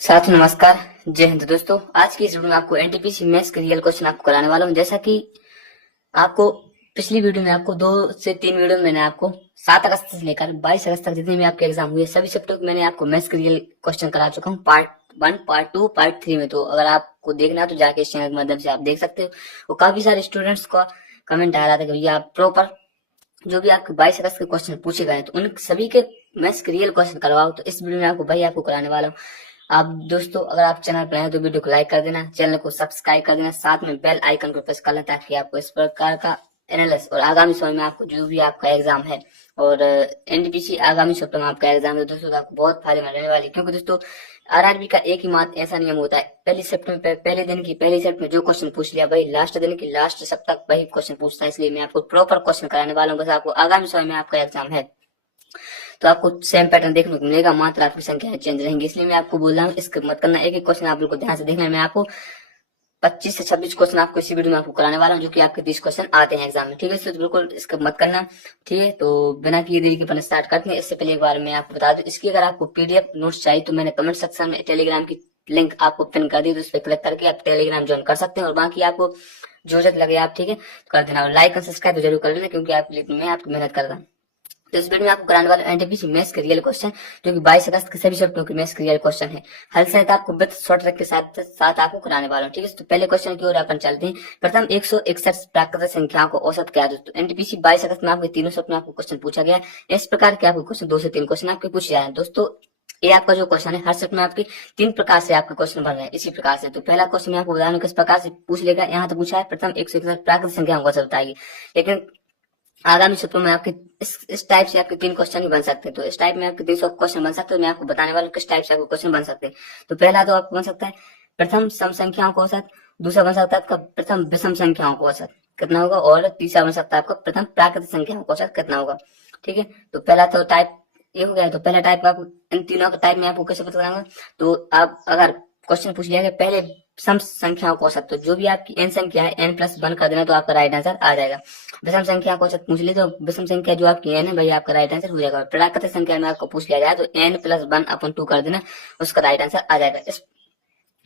साथियों नमस्कार। जय हिंद दोस्तों। आज की इस वीडियो में आपको एनटीपीसी मैथ्स के रियल क्वेश्चन आपको कराने वाला हूं। जैसा कि आपको पिछली वीडियो में आपको 2 से 3 वीडियो में मैंने आपको 7 अगस्त से लेकर 22 अगस्त तक जितने भी आपके एग्जाम हुए सभी चैप्टर को मैंने आपको मैथ्स के रियल क्वेश्चन करा चुका हूँ, पार्ट 1, पार्ट 2, पार्ट 3 में। तो अगर आपको देखना है तो जाके इस चैनल के माध्यम से आप देख सकते हो। और काफी सारे स्टूडेंट्स का कमेंट आ रहा था कि भैया आप प्रॉपर जो भी आपके 22 अगस्त के क्वेश्चन पूछे गए तो उन सभी के मैथ्स के रियल क्वेश्चन करवाओ। तो इस वीडियो में आपको कराने वाला हूँ। आप दोस्तों अगर आप चैनल पर आए तो वीडियो को लाइक कर देना, चैनल को सब्सक्राइब कर देना, साथ में बेल आइकन को प्रेस कर लेना ताकि आपको इस प्रकार का एनालिसिस और आगामी समय में आपको जो भी आपका एग्जाम है और एनटीपीसी आगामी सप्ताह में आपका एग्जाम है दोस्तों, तो आपको बहुत फायदेमंद रहने वाली। क्योंकि दोस्तों आरआरबी का एक ही मात्र ऐसा नियम होता है, पहली शिफ्ट में पहले दिन की पहली शिफ्ट में जो क्वेश्चन पूछ लिया भाई लास्ट दिन की लास्ट सप्ताह वही क्वेश्चन पूछता है। इसलिए मैं आपको प्रॉपर क्वेश्चन कराने वाला हूँ। बस आपको आगामी समय में आपका एग्जाम है तो आपको सेम पैटर्न देखने को मिलेगा, मात्र आपकी संख्या चेंज रहेंगी। इसलिए मैं आपको बोल रहा हूँ इसका मत करना, एक एक क्वेश्चन आप लोग को ध्यान से देखना है। मैं आपको 25 से 26 क्वेश्चन आपको इसी वीडियो में आपको कराने वाला हूँ, जो कि आपके 30 क्वेश्चन आते हैं एग्जाम में। ठीक है, तो बिल्कुल इसका मत करना। ठीक है, तो बिना किए देरी के अपन स्टार्ट करते हैं। इससे पहले एक बार मैं आपको बता दूं, इसकी अगर आपको पीडीएफ नोट्स चाहिए तो मैंने कमेंट सेक्शन में टेलीग्राम की लिंक आपको पिन कर दी, तो उस पर क्लिक करके आप टेलीग्राम ज्वाइन कर सकते हैं। और बाकी आपको जो जरूरत लगे आप ठीक है तो कर देना, और लाइक और सब्सक्राइब जरूर कर लेना, क्योंकि आपके लिए मैं आपकी मेहनत कर रहा हूँ। तो इस वीडियो में आपको कराने वाला एनटीपीसी मैथ्स के रियल क्वेश्चन, जो कि 22 अगस्त के सभी शब्दों के मैथ्स के रियल क्वेश्चन है। हल सहित आपको विद शॉर्ट ट्रिक के साथ साथ आपको कराने वाला हूँ। ठीक है, तो पहले क्वेश्चन की ओर अपन चलते हैं। प्रथम 161 प्राकृतिक संख्याओं को औसत क्या है दोस्तों। एनटीपीसी 22 अगस्त में आपके तीनों शब्द में आपको क्वेश्चन पूछा गया है। इस प्रकार के आपको क्वेश्चन 2 से 3 क्वेश्चन आपके पूछे जा रहे हैं दोस्तों। ये आपका जो क्वेश्चन है हर सेट में आपके 3 प्रकार से आपके क्वेश्चन बन रहे हैं इसी प्रकार से। तो पहला क्वेश्चन मैं आपको बता दूं किस प्रकार से पूछ लेगा। यहाँ तो पूछा है प्रथम 161 प्राकृतिक संख्याओं को औसत बताइए, लेकिन आगामी सत्रों में आपके इस टाइप से आपके 3 क्वेश्चन ही बन सकते हैं। तो इस टाइप में आपके 300 क्वेश्चन बन सकते हैं। मैं आपको बताने वाला हूँ किस टाइप से आपको क्वेश्चन बन सकते हैं। तो पहला तो आपको बन सकता है प्रथम सम संख्याओं को औसत, दूसरा बन सकता है आपका प्रथम विषम संख्याओं को औसत कितना होगा, और तीसरा बन सकता है आपका प्रथम प्राकृतिक संख्याओं को औसत कितना होगा। ठीक है, तो पहला तो टाइप ये हो गया। तो पहला टाइप का इन तीनों का टाइप में आपको कैसे पता लगाऊंगा। तो आप अगर क्वेश्चन पूछ लिया गया पहले सम संख्याओं को औसत, तो जो भी आपकी एन संख्या है n+1 कर देना तो आपका राइट आंसर आ जाएगा। विषम संख्या को औसत पूछ ली तो विषम संख्या जो आपकी n है भाई आपका राइट आंसर हो जाएगा। प्राकृतिक संख्या में आपको पूछ लिया जाए तो n+1/2 कर देना, उसका राइट आंसर आ जाएगा। इस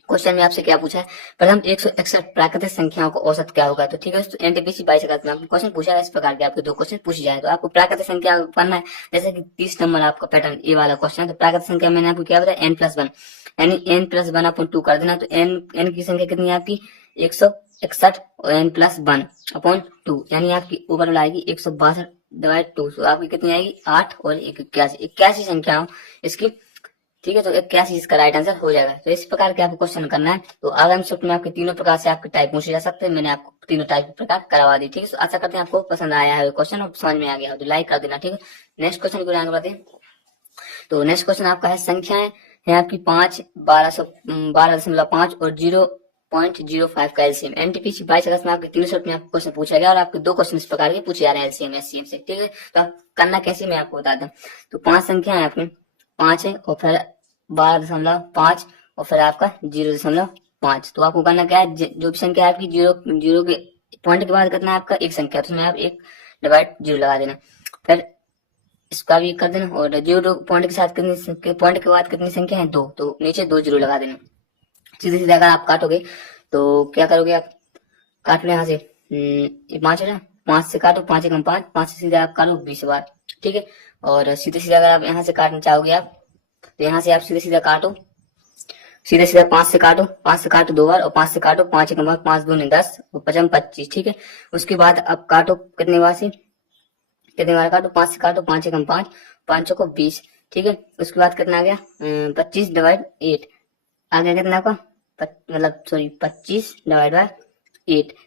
क्वेश्चन में आपसे क्या पूछा है, प्रथम 161 प्राकृतिक संख्याओं को औसत क्या होगा। तो ठीक है, तो एनटीपीसी 22 में आपको क्वेश्चन पूछा है, इस प्रकार के आपके 2 क्वेश्चन पूछे जाए। तो आपको प्राकृतिक संख्या पढ़ना है। जैसे कि 30 नंबर आपका पैटर्न ये वाला क्वेश्चन है। तो प्राकृतिक संख्या मैंने आपको क्या बताया n+1, यानी n+1/2 कर देना। तो n की संख्या कितनी है आपकी 161 और n+1/2 यानी आपकी ओवरऑल आएगी 162/2। तो आपकी कितनी आएगी 8 और 81 संख्या इसकी। ठीक है, तो 81 इसका राइट आंसर हो जाएगा। तो इस प्रकार के आपको क्वेश्चन करना है। तो आगामी शिफ्ट में आपके तीनों प्रकार से आपके टाइप पूछे जा सकते हैं। मैंने आपको तीनों टाइप के प्रकार करवा दी। ठीक है, तो आशा करते हैं आपको पसंद आया है क्वेश्चन और समझ में आ गया हो तो लाइक कर देना। ठीक है, नेक्स्ट क्वेश्चन को आगे बढ़ते हैं। तो नेक्स्ट क्वेश्चन आपका है संख्याएं है आपकी 5, 12.5 और 0.05 का एलसीएम। एनटीपीसी 22 अगस्त में आपके 3 शिफ्ट में आपको क्वेश्चन पूछा गया और आपके 2 क्वेश्चन इस प्रकार के पूछे जा रहे हैं एलसीएम एससीएम से। ठीक है, तो आप करना कैसे मैं आपको बता दूं। तो 5 संख्या है आपकी 5 है और फिर 12.5 और फिर आपका 0.5। तो आपको करना क्या है, जो भी संख्या है आपकी जीरो के पॉइंट के बाद कितना है आपका एक संख्या, तो उसमें आप 1/0 लगा देना। फिर इसका भी कर देना, और 0 पॉइंट के साथ कितनी पॉइंट के बाद कितनी संख्या है 2, तो नीचे 2 जीरो लगा देना। सीधे सीधे अगर आप काटोगे तो क्या करोगे, आप काट लो यहाँ से 5 है ना, 5 से काटो, 5 एकम 5, 5 से सीधे आप काटो 20 बार। ठीक है, और सीधे सीधे अगर आप यहाँ से काटना चाहोगे आप तो यहाँ से आप सीधे सीधे काटो, सीधे सीधे 5 से काटो, 5 से काटो 2 बार, और 5 से काटो 5 एकम 5, 5 दूनी 10 और 5 25। ठीक है, उसके बाद अब काटो कितने बार से, कितने बार काटो 5 से काटो, 5 एकम 5, 5 चौको 20। ठीक है, उसके बाद कितना आ गया 25/8 आ गया कितना आपका मतलब सॉरी 25/8।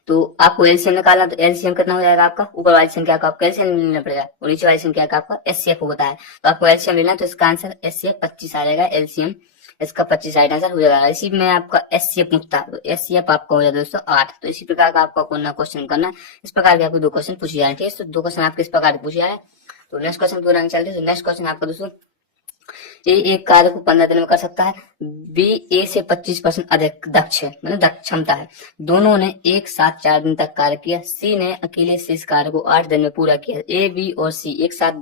तो आपको एलसीएम निकालना, तो एलसीएम कितना हो जाएगा आपका, ऊपर वाली संख्या का आपको एलसीएम लेना पड़ेगा और नीचे वाली संख्या का आपका एचसीएफ होता है। तो आपको एलसीएम लेना, तो इसका आंसर एचसीएफ 25 आ जाएगा। एलसीएम इसका 25 राइट आंसर हो जाएगा। इसी में आपका एचसीएफ पूछता है, तो एचसीएफ आपका हो जाएगा दोस्तों 8। तो इसी प्रकार का आपका कोई क्वेश्चन करना है। इस प्रकार के आपको 2 क्वेश्चन पूछे जा रहे हैं। ठीक है, तो 2 क्वेश्चन आपके इस प्रकार पूछे जा रहे हैं। तो नेक्स्ट क्वेश्चन की ओर आगे चलते हैं। तो नेक्स्ट क्वेश्चन आपका दोस्तों, ए एक कार्य को 15 दिन में कर सकता है, बी ए से 25% अधिक दक्ष है, मतलब दक्ष क्षमता है। दोनों ने एक साथ 4 दिन तक कार्य किया। सी ने अकेले से इस कार्य को 8 दिन में पूरा किया। ए बी और सी एक साथ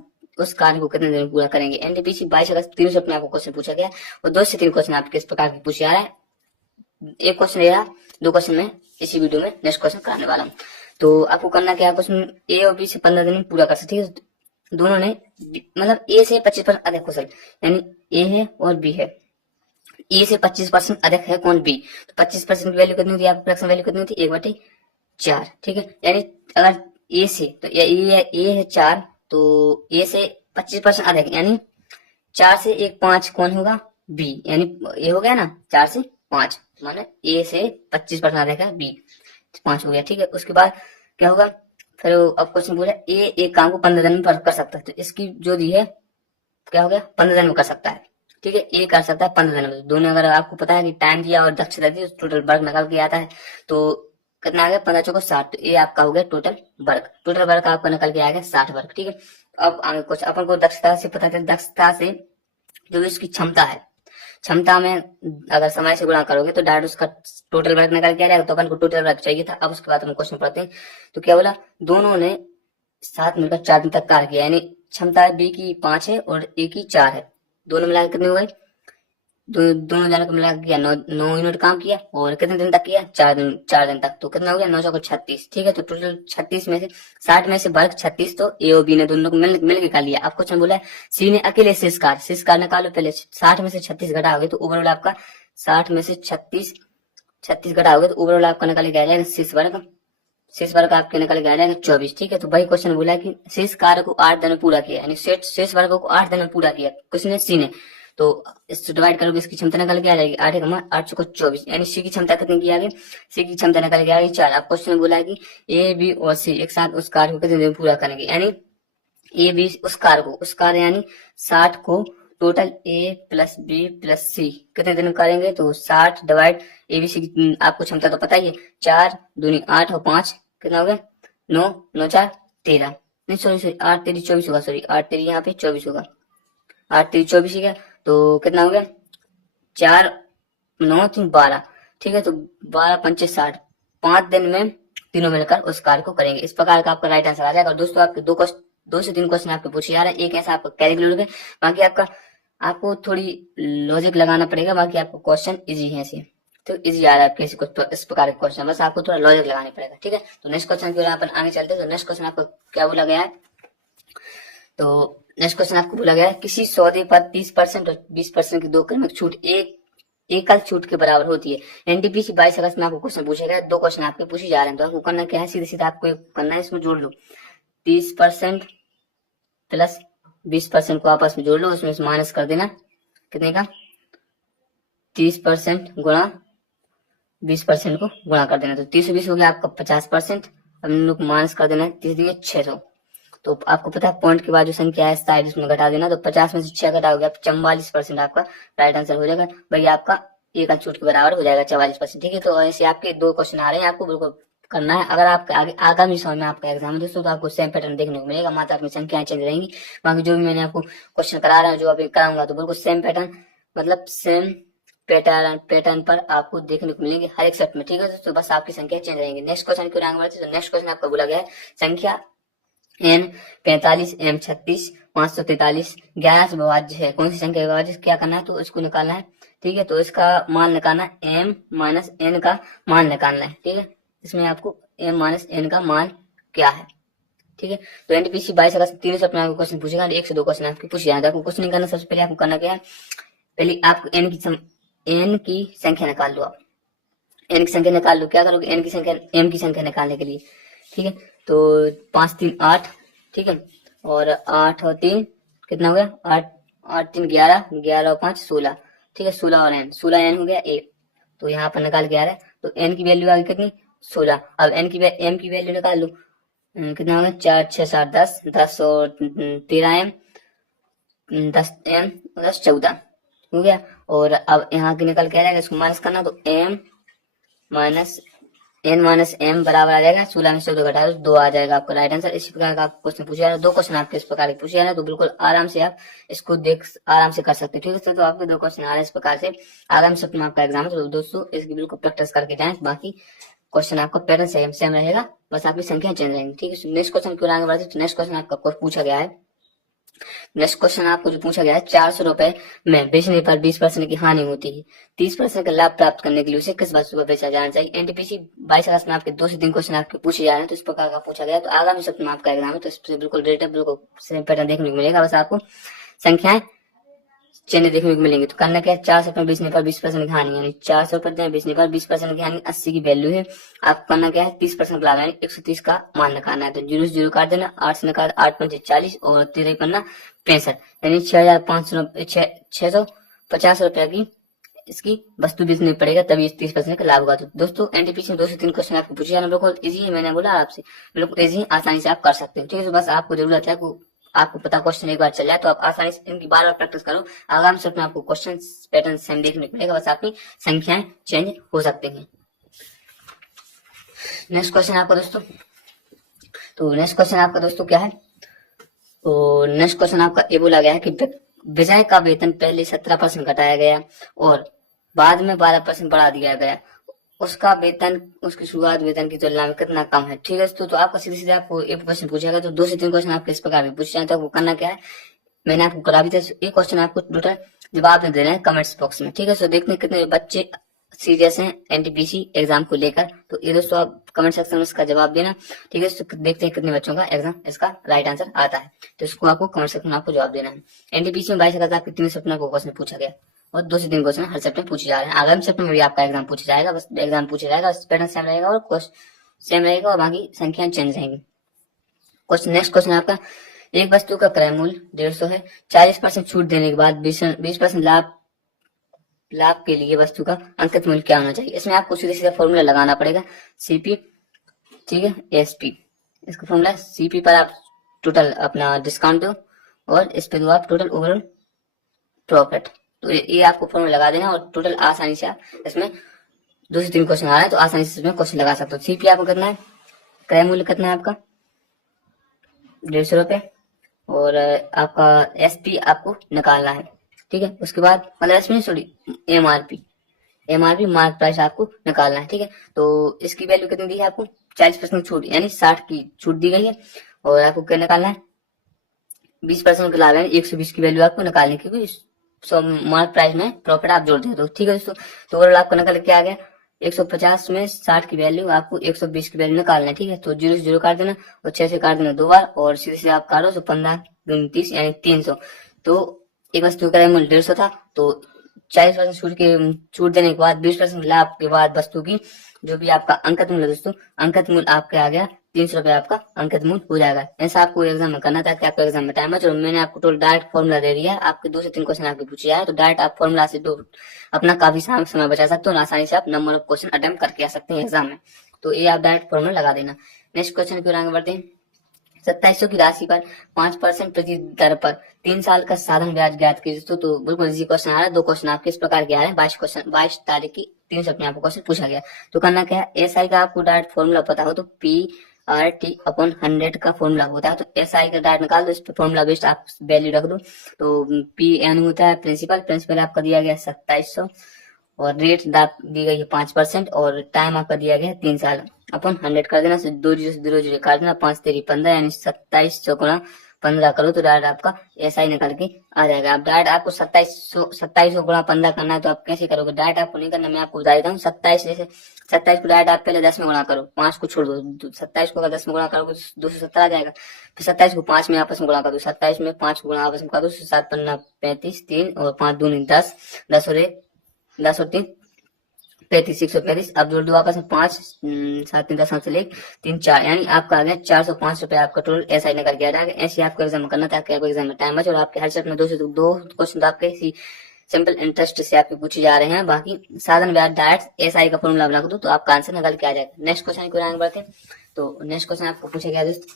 उस कार्य को कितने दिन में पूरा करेंगे। एनटीपीसी 22 अगस्त 300 अपने आपको क्वेश्चन पूछा गया और 2 से 3 क्वेश्चन आपके इस प्रकार के पूछे जा रहा है। एक क्वेश्चन रहा, 2 क्वेश्चन में इसी वीडियो में नेक्स्ट क्वेश्चन कराने वाला हूँ। तो आपको करना क्या है, क्वेश्चन ए और बी से 15 दिन में पूरा कर सकते हैं। दोनों ने मतलब ए से 25% अधिक क्वेश्चन, यानी ए है और बी है, ए से 25% अधिक है कौन, बी। तो 25% की वैल्यू कितनी होती है आपकी, फ्रैक्शन वैल्यू कितनी होती है, 1/4। ठीक है, यानी अगर ए से तो ए है 4, तो ए से 25% अधिक यानी 4 से 1 5 कौन होगा, बी। यानी ये हो गया ना 4 से 5, माने ए से 25% अधिक है, बी 5 हो गया। ठीक है, उसके बाद क्या होगा, फिर अब क्वेश्चन बोला ए एक काम को 15 दिन में कर सकता है, तो इसकी जो दी है क्या हो गया, 15 दिन में कर सकता है। ठीक है, ए कर सकता है 15 दिन में। दोनों अगर आपको पता है कि टाइम दिया और दक्षता दी, टोटल वर्क निकाल के आता है, तो कितना आ गया 15 चौको 60, तो ये आपका हो गया टोटल वर्क। टोटल वर्क आपका निकल के आ गया 60 वर्क। ठीक है, अब आगे कुछ अपन को दक्षता से पता चल, दक्षता से जो इसकी क्षमता है, क्षमता में अगर समय से गुणा करोगे तो डायरेक्ट उसका टोटल वर्क निकल के आ जाएगा। तो अपन को टोटल वर्क चाहिए था। अब उसके बाद हम क्वेश्चन पढ़ते हैं। तो क्या बोला, दोनों ने साथ मिलकर 4 दिन तक कार्य किया, यानी क्षमता बी की 5 है और ए की 4 है। दोनों मिलाकर कितने हो गए, दोनों जनों को मिला किया 9 यूनिट काम किया और कितने दिन तक किया, 4 दिन तक। तो कितना हो गया 9 चौको 36। ठीक है, तो टोटल 36 में से 60 में से वर्ग 36, तो ए और बी ने दोनों को मिल के कर लिया। अब क्वेश्चन बोला है सी ने अकेले शेष कार्य निकालो। पहले 60 में से 36 घटाओगे तो ओवरऑल आपका 60 में से 36 घटाओगे तो ओवरऑल आपका निकल के आ जाएगा शेष वर्ग आपके निकल के आ जाएगा 24। ठीक है, तो वही क्वेश्चन बोला कि शेष कार्य को 8 दिन में पूरा किया, यानी शेष वर्ग को 8 दिन में पूरा किया किसने, सी ने। तो इससे डिवाइड करोगे इसकी क्षमता निकल के आ जाएगी 8 चौको 24, यानी सी की क्षमता कितनी की आ गई, सी की क्षमता निकल के आ गई 4। अब क्वेश्चन बोला है कि ए बी और सी एक साथ उस कार्य को कितने दिन में पूरा करेंगे, यानी ए बी उस कार्य यानी 60 को total A plus B plus सी कितने दिन में करेंगे, तो 60 डिवाइड ए बी सी आपको क्षमता तो पता ही है, 4 दूनी 8 और 5 कितना हो गया 9, 9 4 13, नहीं सॉरी 8 3 24 होगा, सॉरी 8 3 यहाँ पे 24 होगा, 8 3 24 ही गया। तो कितना हो गया 4 9 3 12। ठीक है, तो 12 पंचे 60, 5 दिन में तीनों मिलकर उस कार्य को करेंगे। इस प्रकार का आपका राइट आंसर आ जाएगा। और दोस्तों आपके 2 से 3 क्वेश्चन आपके पूछे जा रहे हैं। एक ऐसा आपका कैलकुलेटर है, बाकी आपको थोड़ी लॉजिक लगाना पड़ेगा, बाकी आपको क्वेश्चन इजी है ऐसे, तो इजी आ रहा है आपके इस प्रकार के क्वेश्चन, बस आपको थोड़ा लॉजिक लगानी पड़ेगा। ठीक है, तो नेक्स्ट क्वेश्चन की ओर अपन आगे चलते हैं। तो नेक्स्ट क्वेश्चन आपको क्या बोला गया है, तो नेक्स्ट क्वेश्चन आपको बोला गया है किसी सौदे पर 30% और 20% की 2 क्रमिक छूट एकल छूट के बराबर होती है। एनटीपीसी 22 अगस्त में आपको क्वेश्चन पूछा गया, 2 क्वेश्चन आपके पूछे जा रहे हैं। तो आपको करना क्या है, सीधे सीधे आपको करना है, इसमें जोड़ लो 30% प्लस 20% को आपस में जोड़ लो, उसमें से माइनस कर देना कितने का, 30% गुणा 20% को गुणा कर देना, तो 30 20 हो गया आपका 50%। अब इन लोग को माइनस कर देना है, 30 दिए 600। तो आपको पता है पॉइंट के बाद जो संख्या है 60 उसमें घटा देना, तो 50 में से 6 घटाओगे आप 44% आपका राइट आंसर हो जाएगा। भाई आपका एक छूट के बराबर हो जाएगा 44%। ठीक है, तो ऐसे आपके 2 क्वेश्चन आ रहे हैं, आपको बिल्कुल करना है। अगर आपके आगे आगामी समय में आपका एग्जाम है दोस्तों, तो आपको सेम पैटर्न देखने को मिलेगा, मात्र अपनी संख्याएं चेंज रहेंगी। बाकी जो भी मैंने आपको क्वेश्चन करा रहा हूँ, जो अभी कराऊंगा, तो बिल्कुल सेम पैटर्न, मतलब सेम पैटर्न पर आपको देखने को मिलेंगे हर एक सेट में। ठीक है दोस्तों, बस आपकी संख्या चेंज रहेंगी। नेक्स्ट क्वेश्चन क्यों आगे बढ़ते हैं, तो नेक्स्ट क्वेश्चन आपको बोला गया है संख्या n 45 m 36 543 11 से विभाज्य है, कौन सी संख्या विभाज्य, क्या करना है, तो इसको निकालना है। ठीक है, तो इसका मान निकालना है, m माइनस n का मान निकालना है। ठीक है, इसमें आपको m माइनस n का मान क्या है। ठीक है, तो एनटीपीसी 22 अगस्त 300 अपने आपको क्वेश्चन पूछेगा, 1 से 2 क्वेश्चन आपके पूछ जाएंगे। आपको कुछ नहीं करना, सबसे पहले आपको करना क्या है, पहले आपको n की संख्या निकाल लो। आप n की संख्या निकाल लो, क्या करोगे, n की संख्या m की संख्या निकालने के लिए। ठीक है, तो 5 3 8, ठीक है, और 8 और 3 कितना हो गया, 8 3 11, 11 और 5 16। ठीक है, 16 और n, 16 n हो गया 1, तो यहाँ पर निकाल के आ रहा है। तो n की वैल्यू आ गई कितनी, 16। अब m की वैल्यू निकाल लो, कितना हो गया, 4 6 7 10, 10 और 13 m, 10 m 10 14 हो गया। और अब यहाँ के निकल के आ जाएगा, इसको माइनस करना, तो m minus n minus m बराबर आ जाएगा 16 में से 2 घटा दो, 2 आ जाएगा आपका राइट आंसर। इसी प्रकार का आपको क्वेश्चन पूछा जा रहा है, 2 क्वेश्चन आपके इस प्रकार के पूछे जा रहे हैं, तो बिल्कुल आराम से आप इसको आराम से कर सकते हैं। ठीक है, तो आपके 2 क्वेश्चन आ रहे हैं इस प्रकार से, आराम से अपना आपका एग्जाम है। तो दोस्तों इसकी बिल्कुल प्रैक्टिस करके जाएं, बाकी क्वेश्चन आपका पैटर्न सेम रहेगा, बस आपकी संख्या चेंज रहेंगी। ठीक है, नेक्स्ट क्वेश्चन क्यों आगे बढ़ते, तो नेक्स्ट क्वेश्चन आपका पूछा गया है नेक्स्ट क्वेश्चन आपको जो पूछा गया है, 400 रुपए में बेचने पर 20% की हानि होती है, 30% का लाभ प्राप्त करने के लिए उसे किस वस्तु को बेचा जाना चाहिए। एनटीपीसी 22 अगस्त में आपके 2 से 3 क्वेश्चन आपके पूछे जा रहे हैं, तो इस प्रकार का पूछा गया है। तो आगामी सप्ताह में आपका एग्जाम है, तो इससे बिल्कुल रिलेटेड बिल्कुल सेम पैटर्न देखने को मिलेगा, बस आपको संख्याएं चिन्ह देखने को मिलेंगे। तो करना क्या है, 400 रुपए बेचने पर 20% की हानि, यानी 400 रुपए बेचने पर 20% की हानि 80 की वैल्यू है। आपको करना क्या है, 30% लाभ यानी 130 का मान निकालना है। तो जीरो से जीरो काट देना, 8 से निकाल 8 पंचे 40 और 13 पन्ना 65, यानी 6,550 रुपया की इसकी वस्तु बेचनी पड़ेगा, तभी इस 30% का लाभ होगा। तो दोस्तों एनटीपीसी में 2 से 3 क्वेश्चन आपको पूछे जाना बिल्कुल इजी है, मैंने बोला आपसे बिल्कुल इजी आसानी से आप कर सकते हो। ठीक है, तो बस आपको जरूरत है आपको पता क्वेश्चन एक बार चल जाए तो आप आसानी से इनकी बार बार प्रैक्टिस करो। आगामी सप्ताह में आपको क्वेश्चन पैटर्न सेम देखने को मिलेगा, बस आपकी संख्याएं चेंज हो सकते हैं। नेक्स्ट क्वेश्चन आपका दोस्तों, तो नेक्स्ट क्वेश्चन आपका दोस्तों क्या है, तो नेक्स्ट क्वेश्चन आपका ये बोला गया है कि विजय का वेतन पहले 17% घटाया गया और बाद में 12% बढ़ा दिया गया, उसका वेतन उसकी शुरुआत वेतन की तुलना में कितना कम है। ठीक है दोस्तों, तो आपका सीधे सीधे आपको एक क्वेश्चन पूछेगा, तो 2 से 3 क्वेश्चन आपके इस प्रकार में पूछे जाते हैं। आपको करना क्या है, मैंने आपको करा भी था, एक क्वेश्चन आपको टोटल जवाब में देना है कमेंट्स बॉक्स में। ठीक है, सो देखते हैं कितने बच्चे सीरियस हैं एनटीपीसी एग्जाम को लेकर। तो ये दोस्तों आप कमेंट सेक्शन में इसका जवाब देना। ठीक है, तो देखते हैं कितने बच्चों का एग्जाम इसका राइट आंसर आता है, तो इसको आपको कमेंट सेक्शन में आपको जवाब देना है। एनटीपीसी में 22 अगस्त आपके 3 सप्ताह को क्वेश्चन पूछा गया और 2 से 3 क्वेश्चन हर सप्ताह पूछे जा रहे हैं। आगामी सप्ताह में भी आपका एग्जाम पूछा जाएगा, बस एग्जाम पूछा जाएगा, पैटर्न सेम रहेगा और क्वेश्चन सेम रहेगा और बाकी संख्याएं चेंज रहेंगी। क्वेश्चन नेक्स्ट क्वेश्चन आपका, एक वस्तु का क्रय मूल्य 150 है, 40% छूट देने के बाद 20% लाभ के लिए वस्तु का अंकित मूल्य क्या होना चाहिए। इसमें आपको सीधे सीधा फॉर्मूला लगाना पड़ेगा, सीपी, ठीक है, एसपी, इसका फॉर्मूला सीपी पर आप टोटल अपना डिस्काउंट दो और इस पे दो आप टोटल ओवरऑल प्रॉफिट। तो ये आपको फॉर्मूला लगा देना और टोटल आसानी से आप इसमें 2 से 3 क्वेश्चन आ रहा है तो आसानी से इसमें क्वेश्चन लगा सकते हो। सीपी आपको कितना है, क्रय मूल्य कितना है आपका 150 रुपए और आपका एसपी आपको निकालना है। ठीक है, उसके बाद मतलब SP sorry MRP mark price आपको निकालना है। ठीक है, तो इसकी वैल्यू कितनी दी है आपको, 40% छूट यानी 60 की छूट दी गई है और आपको क्या निकालना है, 20% का लाभ है 120 की वैल्यू आपको निकालनी है, क्योंकि मार्क प्राइस में प्रॉफिट आप जोड़ दे दो। ठीक है दोस्तों, तो ओवरऑल आपका निकल के आ गया 150 में 60 की वैल्यू आपको 120 की वैल्यू निकालना है। ठीक है, तो 0 से 0 काट देना और 6 से काट देना 2 बार और सीधे से आप काटो तो 15 दूनी 30 यानी 300। तो एक वस्तु का मूल्य 150 था, तो 40% छूट देने के बाद 20% लाभ के बाद वस्तु की जो भी आपका अंकित मूल्य दोस्तों, अंकित मूल्य आपके आ गया 300 रुपए, आपका अंकित मूल्य हो जाएगा। ऐसा आपको एग्जाम में करना था कि आपका एग्जाम में टाइम है, मैंने आपको टोटल डायरेक्ट फॉर्मुला दे दिया है। आपके 2 से 3 क्वेश्चन आपके पूछे जाए तो डायरेक्ट आप फॉर्मुला से अपना काफी समय बचा सकते हो, आसानी से आप नंबर ऑफ क्वेश्चन अटेम्प्ट करके आ सकते हैं एग्जाम में। तो ये आप डायरेक्ट फॉर्मुला लगा देना। नेक्स्ट क्वेश्चन की ओर आगे बढ़ते हैं। 2700 की राशि पर 5% प्रति दर पर 3 साल का साधन ब्याज ज्ञात कीजिए दोस्तों। तो बिल्कुल इजी क्वेश्चन आ रहा है, 2 क्वेश्चन आपके इस प्रकार के आ रहे हैं। 22 तारीख की 3 सप्ताह आपको क्वेश्चन पूछा गया। तो करना क्या है, एसआई का आपको डायरेक्ट फॉर्मूला पता हो तो PRT/100 का फॉर्मूला होता है, तो एसआई का डायरेक्ट निकाल दो, इस पर फॉर्मूला बेस्ड आप वैल्यू रख दो। तो PN होता है प्रिंसिपल आपका दिया गया 2700 और रेट दी गई है 5% और टाइम आपका दिया गया है 3 साल, अपन 100 कर देना, 2 जीरो से 0 जीरो काट देना, 5 तेरी 15 यानी 2700 गुणा 15 करो तो डायरेक्ट आपका ऐसा ही निकल के आ जाएगा। आप डायरेक्ट आपको 2700 गुणा 15 करना है तो आप कैसे करोगे, डायरेक्ट आपको नहीं करना, मैं आपको बता देता हूँ। 27 को डायरेक्ट आप पहले 10 में गुणा करो, 5 को छोड़ दो, 27 को अगर 10 में गुणा करोगे 270 आ जाएगा। फिर 27 को 5 में आपस में गुणा कर दो, 27 में 5 को गुणा आपस में कर दो, 7 पन्ना 35, 3 और 5 दूनी 10, 10 और 3 35, 135। अब जोड़ दो आपस में 5, 7 3 10 से लेकर 3 4 यानी आपका आ गया 405 रुपए आपका टोटल ऐसा निकल के आ जाएगा। ऐसे आपको एग्जाम करना था कि आपको एग्जाम में टाइम बचे और आपके हर सेट में 2 से 2 क्वेश्चन आपके इसी सिंपल इंटरेस्ट से आपके पूछे जा रहे हैं। बाकी साधन ब्याज डायरेक्ट एसआई का फॉर्मूला लगा दो तो आपका आंसर निकल के आ जाएगा। नेक्स्ट क्वेश्चन को आगे बढ़ते हैं। तो नेक्स्ट क्वेश्चन आपको पूछा गया दोस्त,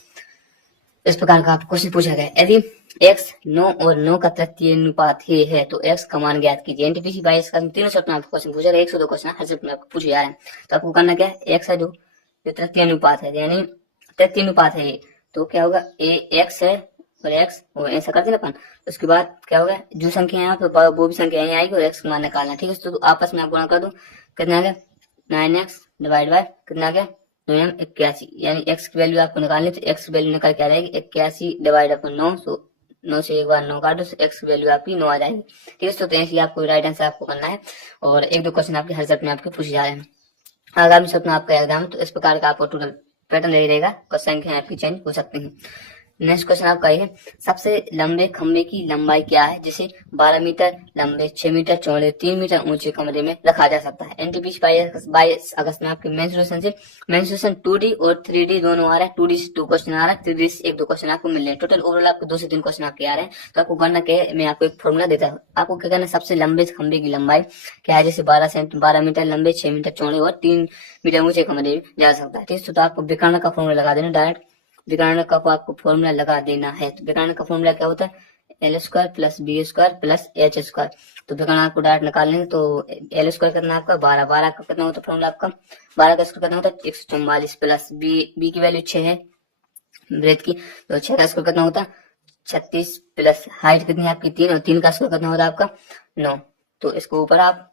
इस प्रकार का आपको क्वेश्चन पूछा गया, यदि x 9 और 9 का तृतीय अनुपात है तो x का मान ज्ञात कीजिए। एनटीपीसी 22 का 3 सप्ताह में आपको क्वेश्चन पूछा गया, 102 क्वेश्चन हर सप्ताह में आपको पूछे जा रहे हैं। तो आपको करना क्या है, x है जो तृतीय अनुपात है यानी तृतीय अनुपात है ये, तो क्या होगा a x है और x वो ऐसा करते ना अपन, उसके बाद क्या होगा जो संख्या है तो वो भी संख्या यही आएगी और x का मान निकालना है। ठीक है, तो आपस में आप गुणा कर दो, कितना आ गया 9x डिवाइड बाय कितना आ गया 81 यानी x की वैल्यू आपको निकालनी है तो x की वैल्यू निकल के आ जाएगी 81 डिवाइड अपॉन 9, तो 9 से एक बार 9 काटो तो एक्स की वैल्यू आपकी 9 आ जाएगी। ठीक है दोस्तों, तो ऐसे आपको राइट आंसर आपको करना है और एक दो क्वेश्चन आपके हर सेट में आपके पूछे जा रहे हैं। आगामी सेट में आपका एग्जाम तो इस प्रकार का आपको टोटल पैटर्न यही रहेगा, क्वेश्चन संख्या आपकी चेंज हो सकती है। नेक्स्ट क्वेश्चन आपका ये है, सबसे लंबे खंबे की लंबाई क्या है जिसे 12 मीटर लंबे, 6 मीटर चौड़े, 3 मीटर ऊंचे कमरे में रखा जा सकता है। एनटीपीसी 22 अगस्त में आपके मेंसुरेशन 2D और 3D दोनों आ रहा है। 2D से 2 क्वेश्चन आ रहा है, 3D से 1-2 क्वेश्चन आपको मिल रहे हैं। टोटल ओवरऑल आपको 2 से 3 क्वेश्चन आपके आ रहे हैं। तो आपको करना क्या है, मैं आपको एक फॉर्मूला देता हूँ। आपको क्या करना है, सबसे लंबे खंबे की लंबाई क्या है, जैसे 12 मीटर लंबे, 6 मीटर चौड़े और 3 मीटर ऊंचे कमरे में जा सकता है। ठीक है, तो आपको विकर्ण का फॉर्मूला लगा देना डायरेक्ट। विकर्ण का आपको फॉर्मूला लगा देना है। तो विकर्ण का फॉर्मूला क्या होता है, L square plus B square plus H square. तो विकर्ण आपको डायरेक्ट निकाल लेंगे तो एल स्क्वायर कितना आपका 12, 12 का कितना होता है फॉर्मूला आपका, 12 का स्क्वायर कितना होता है 144 प्लस बी की वैल्यू 6 है ब्रेथ की, तो 6 का स्क्वायर कितना होता है 36 प्लस हाइट कितनी है आपकी 3 और 3 का स्क्वायर कितना होता है आपका 9। तो इसको ऊपर आप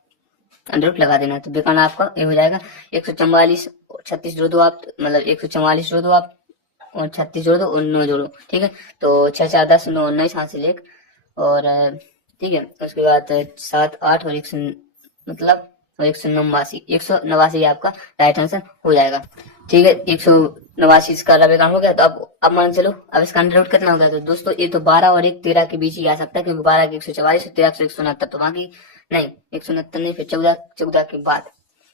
अंडर लगा देना। तो विकर्ण आपका ये हो जाएगा 144 और 36 जोड़ दो आप, मतलब 144 जोड़ दो आप और 36 जोड़ दो और 9 जोड़ो। ठीक है, तो 6 4 10 9 19 हाथ से लेक और ठीक है, उसके बाद 7 8 और 100 मतलब 189 आपका राइट आंसर हो जाएगा। ठीक है, 189 इसका विकर्ण हो गया। तो अब मान चलो अब इसका अंडर रूट कितना होगा, तो दोस्तों ये तो 12 और 1 13 के बीच ही आ सकता है, क्योंकि 12 के 144 और 13 के 169, तो वहां की नहीं 169 नहीं, फिर 14 के बाद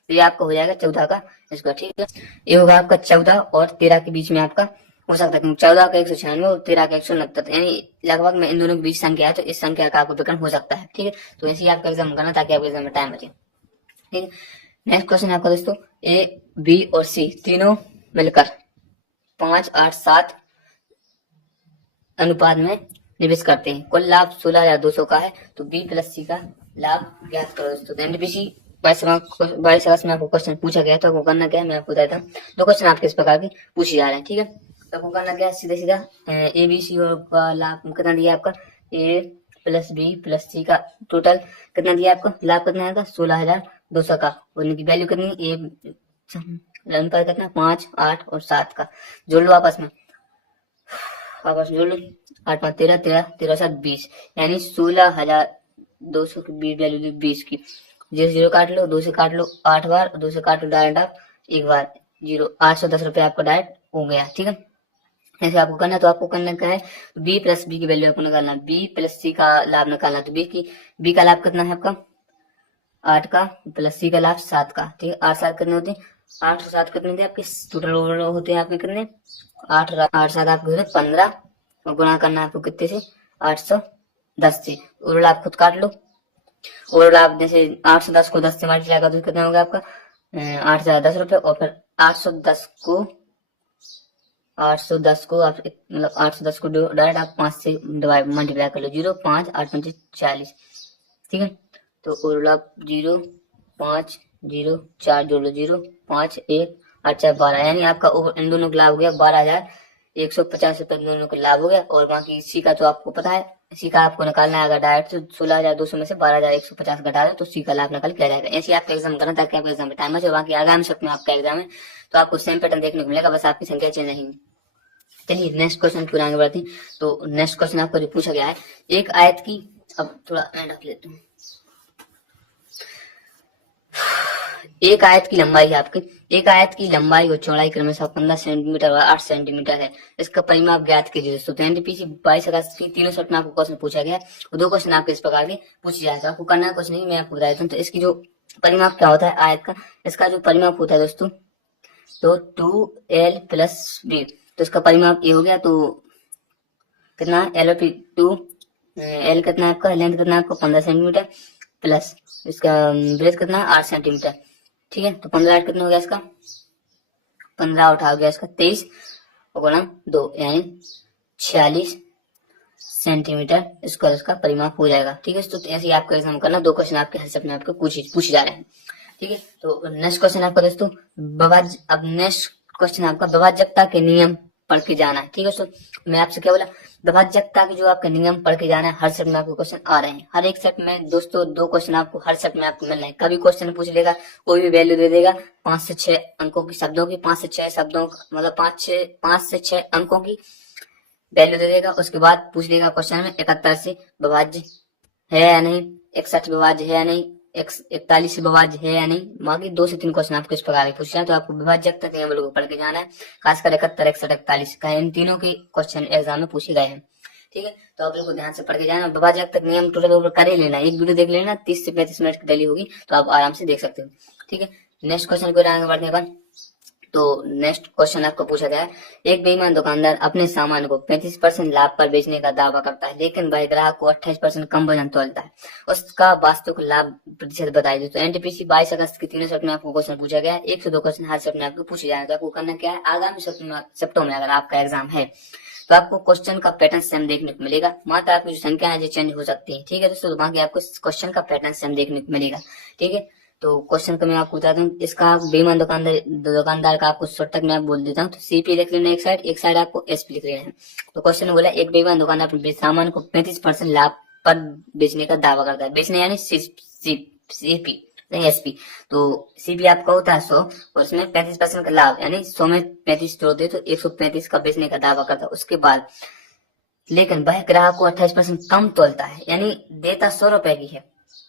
तो ये आपका हो जाएगा 14 का इसका। ठीक है, ये होगा आपका 14 और 13 के बीच में आपका हो सकता है, क्योंकि 14 का 196 और 13 का 169, यानी लगभग में इन दोनों के बीच संख्या है, तो इस संख्या का आपको विकर्ण हो सकता है। ठीक है, तो ऐसे ही आपका एग्जाम करना ताकि आपके एग्जाम में टाइम बचे। ठीक है, नेक्स्ट क्वेश्चन आपका दोस्तों, ए बी और सी तीनों मिलकर 5 8 7 अनुपात में निवेश करते हैं। कुल लाभ 16,200 का है, तो बी प्लस सी का लाभ ज्ञात करो दोस्तों। तो एनटीपीसी 22 अगस्त में आपको क्वेश्चन पूछा गया, तो आपको करना क्या है मैं आपको बताता हूँ। 2 क्वेश्चन आपके इस प्रकार के पूछे जा रहे हैं। ठीक है, तो आपको करना क्या है, सीधा सीधा ए बी सी और का लाभ कितना दिया आपका, ए प्लस बी प्लस सी का टोटल कितना दिया आपको, लाभ कितना आएगा 16,200 का, और इनकी वैल्यू कितनी ए अनुपात कितना 5 8 और 7 का। जोड़ लो आपस में, आपस में जोड़ लो, 8 5 13 13 13 7 20, यानी 16,200 की वैल्यू 20 की। 0 0 काट लो, 2 से काट लो 8 बार, 2 से काट लो डायरेक्ट आप एक बार 0, 810 रुपए आपका डायरेक्ट हो गया। ठीक है, ऐसे आपको करना है। तो आपको करना क्या है, बी प्लस बी की वैल्यू आपको निकालना, बी प्लस सी का लाभ निकालना। तो बी का लाभ कितना है आपका 8 का प्लस सी का लाभ 7 का। ठीक है, 8 7 कितने होते हैं, 8 और 7 कितने होते हैं आपके टोटल ओवरऑल होते हैं आपके कितने 8 8 7 आपके होते हैं 15, और गुणा करना है आपको कितने से 810 से। ओवरऑल आप खुद काट लो, ओवरऑल आप जैसे 810 को 10 से मल्टीप्लाई कर दो कितना होगा आपका 8,010 रुपए, और फिर 810 को आप मतलब 810 को डायरेक्ट आप 5 से डिवाइड मल्टीप्लाई कर लो, 0 5 8 5 40। ठीक है, तो ओवरऑल आप 0 5 0 4 जोड़ लो, 0 5 1 8 4 12, यानी आपका इन दोनों का लाभ हो गया 12,150 रुपए दोनों का लाभ हो गया। और बाकी सी का तो आपको पता है, सी का आपको निकालना है अगर डायरेक्ट, तो 16,200 में से 12,150 घटा दो तो सी का लाभ निकाल किया जाएगा। ऐसे आपका एग्जाम करना ताकि आपका एग्जाम में टाइम बचे। बाकी आगामी सप्ताह में आपका एग्जाम है तो आपको सेम पैटर्न देखने को मिलेगा, बस आपकी संख्या चेंज नहीं। चलिए नेक्स्ट क्वेश्चन पूरा आगे बढ़ते हैं। तो नेक्स्ट क्वेश्चन आपको जो पूछा गया है, एक आयत की, अब थोड़ा एंड रख लेते हैं, एक आयत की लंबाई है आपकी, एक आयत की लंबाई और चौड़ाई क्रमशः 15 सेंटीमीटर और 8 सेंटीमीटर है। इसका परिमाप ज्ञात कीजिए दोस्तों। तो एनटीपीसी 22 अगस्त की तीनों सेट में आपको क्वेश्चन पूछा गया, और 2 क्वेश्चन आपके इस प्रकार के पूछे जाए। तो आपको करना है कुछ नहीं, मैं आपको बता देता हूँ। तो इसकी जो परिमाप क्या होता है आयत का, इसका जो परिमाप होता है दोस्तों, तो 2l प्लस b, तो इसका परिमाप ये हो गया। तो कितना एल और 2 एल कितना आपका, लेंथ कितना आपका 15 सेंटीमीटर प्लस इसका ब्रेथ कितना 8 सेंटीमीटर। ठीक है, तो 15 8 कितना हो गया इसका, 15 उठा हो गया इसका 23 और गुणा 2, यानी 46 सेंटीमीटर स्क्वायर इसका परिमाप हो जाएगा। ठीक है, तो ऐसे ही आपका एग्जाम करना। 2 क्वेश्चन आपके हर सप्ताह में आपको पूछे जा रहे हैं। ठीक है, तो नेक्स्ट क्वेश्चन आपका दोस्तों अब नेक्स्ट क्वेश्चन आपका विभाज्यता के नियम पढ़ के जाना है। ठीक है दोस्तों, मैं आपसे क्या बोला, विभाज्यता के जो आपके नियम पढ़ के जाना है। हर सेट में आपको क्वेश्चन आ रहे हैं, हर एक सेट में दोस्तों 2 क्वेश्चन आपको हर सेट में आपको मिल रहे हैं। कभी क्वेश्चन पूछ लेगा, कोई भी वैल्यू दे देगा 5 से 6 अंकों की, शब्दों की 5 से 6 शब्दों मतलब 5 से 6 अंकों की वैल्यू दे देगा। उसके बाद पूछ लेगा क्वेश्चन में 71 से विभाज्य है या नहीं, 61 विभाज्य है या नहीं, 41 से विभाज्य है या नहीं। बाकी 2 से 3 क्वेश्चन आपको इस प्रकार के पूछना है, तो आपको विभाजक तक नियम को पढ़ के जाना है। खासकर 71, 61, 41 का इन तीनों के क्वेश्चन एग्जाम में पूछे गए हैं। ठीक है, तो आप लोग को ध्यान से पढ़ के जाना। विभाजक तक नियम टोटल ऊपर कर ही लेना, एक वीडियो देख लेना, 30 से 35 मिनट की डली होगी, तो आप आराम से देख सकते हो। ठीक है, नेक्स्ट क्वेश्चन को आगे बढ़ने का, तो नेक्स्ट क्वेश्चन आपको पूछा गया है, एक बेईमान दुकानदार अपने सामान को 35% लाभ पर बेचने का दावा करता है, लेकिन वह ग्राहक को 28% कम वजन तोलता है, उसका वास्तविक लाभ प्रतिशत बताइए। तो एनटीपीसी 22 अगस्त की 3 शिफ्ट में आपको क्वेश्चन पूछा गया है। 1 से 2 क्वेश्चन हर शिफ्ट में आपको पूछे जाएंगे। तो आपको करना क्या है, आगामी शिफ्टों में अगर आपका एग्जाम है तो आपको क्वेश्चन का पैटर्न सेम देखने को मिलेगा, मात्र आपकी जो संख्या है जो चेंज हो सकती है। ठीक है दोस्तों, बाकी आपको क्वेश्चन का पैटर्न सेम देखने को मिलेगा। ठीक है, तो क्वेश्चन का मैं आपको बता दूं, इसका बेईमान दुकानदार का आपको शॉर्टकट में आप बोल देता हूँ। तो सीपी लिख लेना एक साइड आपको एसपी लिख लेना है। तो क्वेश्चन बोला, एक बेईमान दुकानदार अपने सामान को 35% लाभ पर बेचने का दावा करता है। बेचने यानी सीपी नहीं एसपी। तो सीपी आपका होता है 100 और उसमें 35% का लाभ, यानी 100 में 35 जोड़ दे तो 135 का बेचने का दावा करता है। उसके बाद लेकिन वह ग्राहक को 28% कम तोलता है, यानी देता 100 रुपए की है,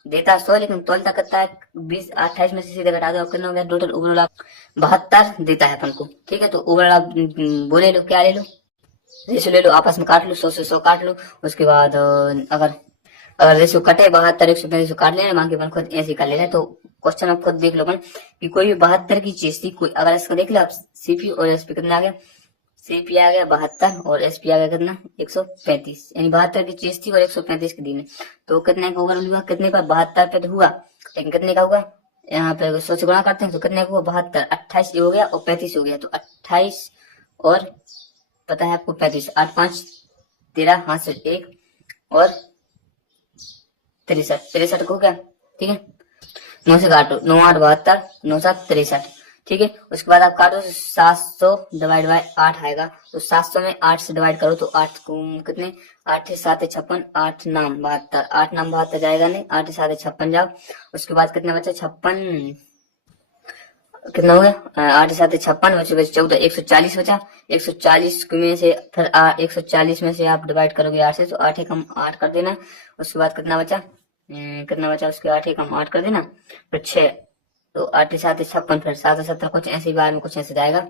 देता 100 लेकिन तोलता कितना है 20, 28 में से सीधे घटा दो, कितना हो गया टोटल ओवरऑल आप 72 देता है अपन को। ठीक है, तो ओवरऑल आप बोले लो, क्या ले लो, रेशो ले लो, आपस में काट लो, 100 से 100 काट लो। उसके बाद अगर रेशो कटे 72, 135 काट लेना, बाकी अपन खुद ऐसे कर लेना। तो क्वेश्चन आप खुद देख लो कि कोई भी 72 की चीज थी, कोई अगर इसको देख लो आप, सीपी और एसपी कितना आ गया, सीपी आ गया 72 और एसपी आ गया कितना 135, यानी 72 की चीज थी और 135 की दी है। तो कितने का ओवरऑल हुआ, कितने का 72 पे तो हुआ, लेकिन कितने का हुआ, यहाँ पे 100 से गुणा करते हैं तो कितने का हुआ 72, 28 हो गया और 35 हो गया। तो 28 और पता है आपको 35, 8 5 13, हाथ से 1 और 63 को क्या। ठीक है, 9 से काटो, 9 8 72, 9 7 63। ठीक है, उसके बाद आप काटो 700 डिवाइड बाय 8 आएगा। तो 700 में 8 से डिवाइड करो तो 8 को कितने, 8 7 56, 8 नाम 72, 8 नाम 72 जाएगा नहीं, 8 7 56 जाओ। उसके बाद कितना बचा 56, कितना हो गया 8 7 56 बचे 14, 140 बचा। 140 में से फिर 140 में से आप डिवाइड करोगे 8 से, तो 8 कम 8 कर देना। उसके बाद कितना बचा, कितना बचा, उसके 8 कम 8 कर देना, फिर 6, तो 8 7 56, फिर 7 70, कुछ ऐसे बार में कुछ ऐसे जाएगा।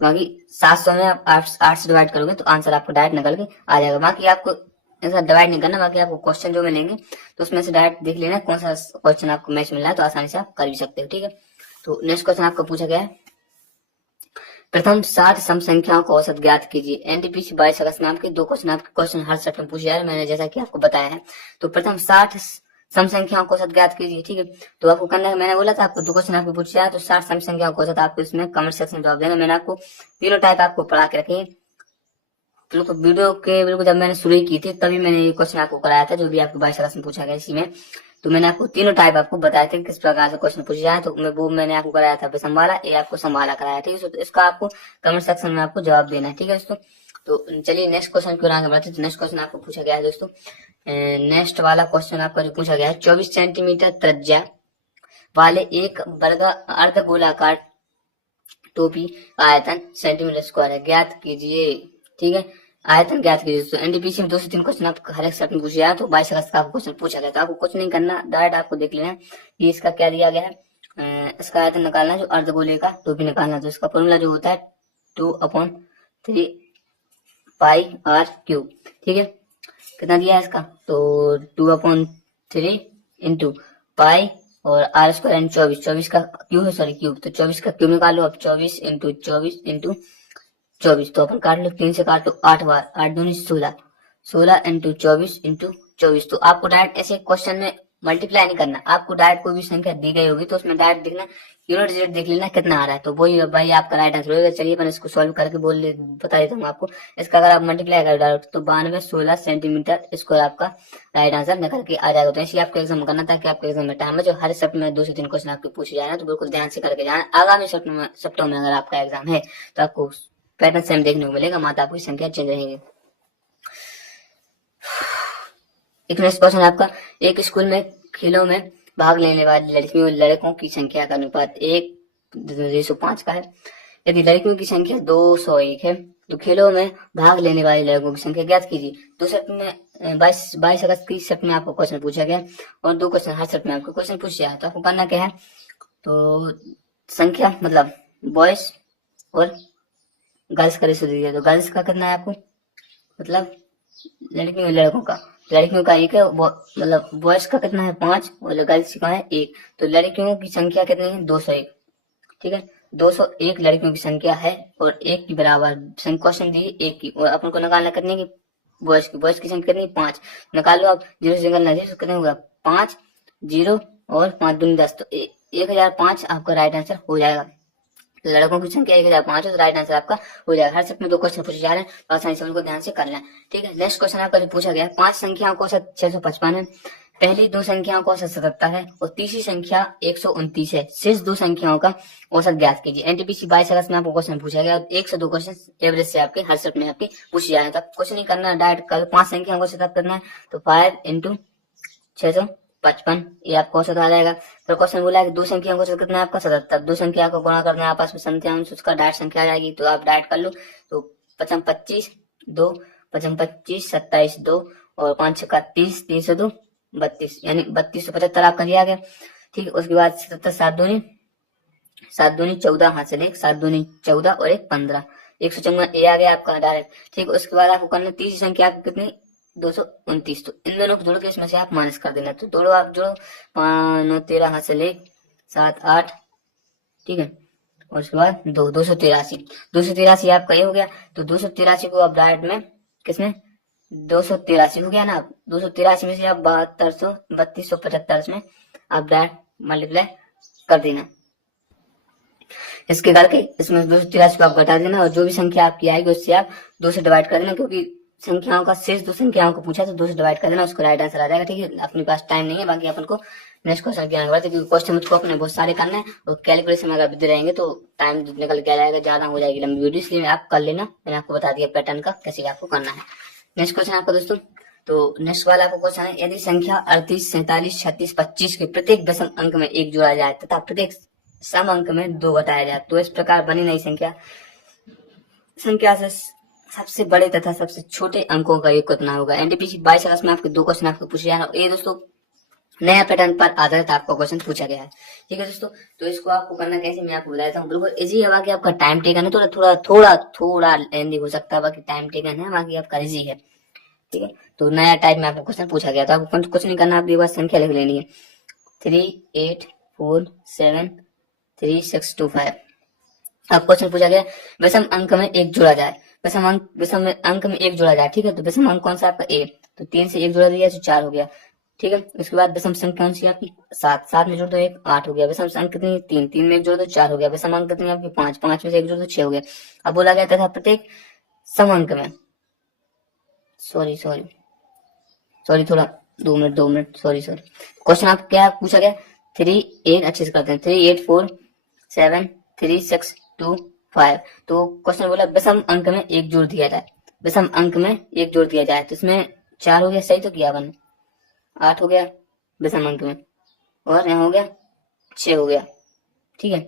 बाकी 700 में आप 8 से डिवाइड करोगे तो आंसर आपको डायरेक्ट निकल के आ जाएगा। बाकी आपको ऐसा डिवाइड नहीं करना, बाकी आपको क्वेश्चन जो मिलेंगे तो उसमें से डायरेक्ट देख लेना कौन सा क्वेश्चन आपको मैच मिल रहा है, तो आसानी से आप कर भी सकते हो। ठीक है, तो नेक्स्ट क्वेश्चन आपको पूछा गया है, प्रथम 60 सम संख्याओं को औसत ज्ञात कीजिए। एनटीपीसी 22 अगस्त में आपके 2 क्वेश्चन हर सेट में पूछे जा रहे हैं, मैंने जैसा कि आपको बताया है। तो प्रथम 60 सम संख्याओं को औसत ज्ञात कीजिए। ठीक है, तो आपको करना है, मैंने बोला था आपको 2 क्वेश्चन आपको पूछा है, तो 60 सम संख्याओं को औसत आपको इसमें कमेंट सेक्शन में जवाब देना। मैंने आपको तीनों टाइप आपको पढ़ा के रखे, बिल्कुल वीडियो के बिल्कुल जब मैंने शुरू की थी तभी मैंने ये क्वेश्चन आपको कराया था, जो भी आपको 22 अगस्त में पूछा गया इसी में। तो मैंने आपको तीनों टाइप आपको बताया था किस प्रकार से क्वेश्चन पूछे जाए, तो वो मैंने आपको कराया था संभाला, ये आपको संभाला कराया। ठीक है, तो इसका आपको कमेंट सेक्शन में आपको जवाब देना है। ठीक है दोस्तों, तो चलिए नेक्स्ट क्वेश्चन की ओर आगे बढ़ते हैं। तो नेक्स्ट क्वेश्चन आपको पूछा गया है दोस्तों, नेक्स्ट वाला क्वेश्चन आपका जो पूछा गया है, 24 सेंटीमीटर त्रिज्या वाले एक वर्ग अर्ध गोलाकार टोपी आयतन सेंटीमीटर स्क्वायर है, ज्ञात कीजिए। ठीक है, आयतन ज्ञात कीजिए। तो एनटीपीसी में 2 से 3 क्वेश्चन आप हर एक सेट में पूछे जाए, तो 22 अगस्त का आपको क्वेश्चन पूछा गया, तो आपको कुछ नहीं करना, डायरेक्ट आपको देख लेना कि इसका क्या दिया गया है। इसका आयतन निकालना है, जो अर्धगोले का टोपी निकालना है। तो इसका फॉर्मूला जो होता है 2/3 पाई आर क्यूब। ठीक है, कितना दिया है इसका, तो 2/3 इंटू पाई और आर स्क्वायर एंड 24 का क्यूब है, सॉरी क्यूब, तो 24 का क्यूब निकालो। अब 24 इंटू 24 इंटू 24, तो अपन काट लो, 3 से काट लो 8 बार, 8 दूनी 16, 16 इंटू 24 इंटू 24। तो आपको डायरेक्ट ऐसे क्वेश्चन में मल्टीप्लाई नहीं करना, आपको डायरेक्ट कोई भी संख्या दी गई होगी तो उसमें डायरेक्ट देखना, यूनिट डिजिट देख लेना कितना आ रहा है, तो वही भाई आपका राइट आंसर होगा। चलिए अपन इसको सॉल्व करके बता देता हूँ आपको। इसका अगर आप मल्टीप्लाई कर डायरेक्ट तो 92 16 सेंटीमीटर स्क्वायर आपका राइट आंसर निकल के आ जाएगा। तो ऐसे आपको एग्जाम करना था कि आपके एग्जाम में टाइम है, जो हर सप्ताह में 2 से 3 क्वेश्चन आपके पूछे जाए, तो बिल्कुल ध्यान से करके जाना। आगामी सप्ताह में अगर आपका एग्जाम है तो आपको पैटर्न सेम देखने को मिलेगा, मात्र आपकी संख्या चेंज रहेगी। एक नेक्स्ट क्वेश्चन आपका, एक स्कूल में खेलों में भाग लेने वाली लड़कियों और लड़कों की संख्या का अनुपात 1:5 का है। यदि लड़कियों की संख्या 201 है तो खेलों में भाग लेने वाले लड़कों की संख्या ज्ञात कीजिए। दो सेट में 22 अगस्त की सेट में आपको क्वेश्चन पूछा गया और 2 क्वेश्चन हर सेट में आपको क्वेश्चन पूछा गया। तो आपको करना क्या है, तो संख्या मतलब बॉयज और गर्ल्स का रेशो दीजिए। तो गर्ल्स का कितना है आपको, मतलब लड़कियों और लड़कों का, लड़कियों का 1 है, मतलब बॉयज का कितना है 5 और गर्ल्स का है 1। तो लड़कियों की संख्या कितनी है 201, ठीक है। 201 लड़कियों की संख्या है और 1 के बराबर क्वेश्चन दिए 1 की, और अपन को निकालना कितने की, बॉयज की संख्या कितनी 5। निकालो आप, 0 से निकालना 0 कितने होगा 5, 0 और 5 दूनी 10, तो 1005 आपका राइट आंसर हो जाएगा। तो लड़कों की संख्या 1005 है, तो राइट आंसर आपका हो जाएगा। हर सेट में 2 क्वेश्चन पूछे जा रहे हैं, तो आसानी से उनको ध्यान से कर लें, ठीक है। नेक्स्ट क्वेश्चन आपका जो पूछा गया है, 5 संख्याओं का औसत 655 है, पहली 2 संख्याओं का औसत 77 है और तीसरी संख्या 129 है, शेष 2 संख्याओं का औसत ज्ञात कीजिए। एनटीपीसी 22 अगस्त में आपको क्वेश्चन पूछा गया, 1 से 2 क्वेश्चन एवरेज से आपके हर सेट में आपके पूछे जा रहे हैं। तो कुछ नहीं करना, डायरेक्ट कल 5 संख्याओं का औसत करना है, तो 5 इंटू 655 ये आपको औसत आ जाएगा। फिर क्वेश्चन बोला है कि 2 संख्याओं का औसत कितना है आपका 77, 2 संख्या को गुणा करना है आपस में संख्या उसका डायरेक्ट संख्या आ जाएगी, तो आप डायरेक्ट कर लो। तो 55 25 2 55 25 27 2 और 5 6 30 3 से 2 32, यानी 3275 आपका दिया गया, ठीक है। उसके बाद 77 7 दूनी 14 हाथ से ले 7 दूनी 14 और 1 15, 154 ये आ गया आपका डायरेक्ट, ठीक है। उसके बाद आपको करना तीसरी संख्या आपकी कितनी 229, तो इन दोनों को जोड़ के इसमें से आप माइनस कर देना। तो जोड़ो, आप जोड़ो 5 9 13 हाथ से ले 7 8, ठीक है। और उसके बाद 283 आपका ये हो गया। तो 283 को आप डायरेक्ट में किसमें 283 हो गया ना, आप 283 में से आप 3275 में आप डायरेक्ट मल्टीप्लाई कर देना। इसके करके इसमें 283 को आप घटा देना और जो भी संख्या आपकी आएगी उससे आप 2 से डिवाइड कर देना, क्योंकि संख्याओं का शेष 2 संख्याओं को पूछा तो 2 से डिवाइड कर देना, उसको राइट आंसर आ जाएगा, ठीक है। अपने पास टाइम नहीं है, बाकी अपन को नेक्स्ट क्वेश्चन की आगे बढ़ते, क्योंकि क्वेश्चन मुझको अपने बहुत सारे करना है और कैलकुलेशन अगर विधि रहेंगे तो टाइम निकल के आ जाएगा, ज्यादा हो जाएगी लंबी वीडियो, इसलिए आप कर लेना। मैंने आपको बता दिया पैटर्न का कैसे आपको करना है। नेक्स्ट क्वेश्चन आपका दोस्तों, तो नेक्स्ट वाला आपको क्वेश्चन है, यदि संख्या 38 47 36 25 के प्रत्येक दशम अंक में 1 जोड़ा जाए तथा प्रत्येक सम अंक में 2 घटाया जाए तो इस प्रकार बनी नई संख्या से सबसे बड़े तथा सबसे छोटे अंकों का योग कितना होगा। एनटीपीसी 22 अगस्त में आपके 2 क्वेश्चन आपको पूछे जा रहे हैं। ये दोस्तों नया पैटर्न पर आधारित आपका क्वेश्चन पूछा गया है, ठीक है दोस्तों। तो इसको आपको करना कैसे मैं आपको बताता हूँ, बिल्कुल इजी है। बाकी आपका टाइम टेकन है, थोड़ा लेंदी हो सकता है, बाकी टाइम टेकन है, बाकी आपका इजी है, ठीक है। तो नया टाइप में आपको क्वेश्चन पूछा गया, तो आपको कुछ नहीं करना, आपकी बस संख्या लिख लेनी है 3 8 4 7 3 6 2 5। अब क्वेश्चन पूछा गया विषम अंक में 1 जोड़ा जाए, विषम अंक में 1 जोड़ा जाए, ठीक है। तो विषम अंक कौन सा आपका 1, तो 3 से 1 जोड़ा दिया तो 4 हो गया, ठीक है। उसके बाद विषम संख्या कौन सी आपकी 7, 7 में जोड़ दो 1 8 हो गया। विषम अंक कितनी 3, 3 में 1 जोड़ दो 4 हो गया। विषम अंक कितनी आपकी 5, 5 में से 1 जोड़ दो 6 हो गया। अब बोला गया तथा प्रत्येक सम अंक में सॉरी थोड़ा 2 मिनट सॉरी क्वेश्चन आप क्या पूछा गया 3 8 अच्छे से करते हैं 3 8 4 7 3 6 2 5। तो क्वेश्चन बोला विषम अंक में 1 जोड़ दिया जाए, विषम अंक में 1 जोड़ दिया जाए, तो इसमें 4 हो गया, सही तो किया अपन 8 हो गया विषम अंक में, और यहाँ हो गया 6 हो गया, ठीक है,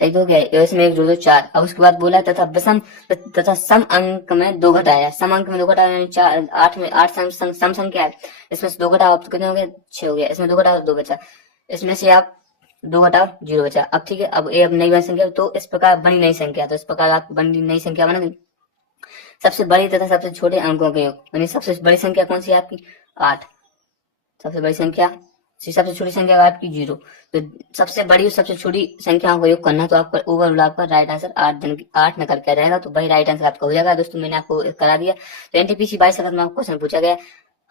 सही तो हो गया। इसमें 1 जोड़ दो 4। अब उसके बाद बोला तथा सम अंक में 2 घटाया, सम अंक में 2 घटाया यानी 4 8 में 8 सम संख्या है, इसमें से 2 घटाओ तो कितने हो गए 6 हो गया। इसमें 2 घटाओ 2 बचा, इसमें से आप 2 घटाओ 0 बचा। अब ठीक है, अब ये अब नई बनी संख्या, तो इस प्रकार बनी नई संख्या, तो इस प्रकार आप बनी नई संख्या बना दी सबसे बड़ी तथा सबसे छोटे अंकों के योग, यानी सबसे बड़ी संख्या कौन सी है आपकी 8, सबसे बड़ी संख्या, सबसे छोटी संख्या आपकी 0। तो सबसे बड़ी और सबसे छोटी संख्याओं का योग करना, तो आपका ओवरऑल आपका राइट आंसर 8 निकल के आ जाएगा, तो वही राइट आंसर आपका हो जाएगा दोस्तों। मैंने आपको करा दिया। तो एनटीपीसी 22 अगस्त में आपको क्वेश्चन पूछा गया,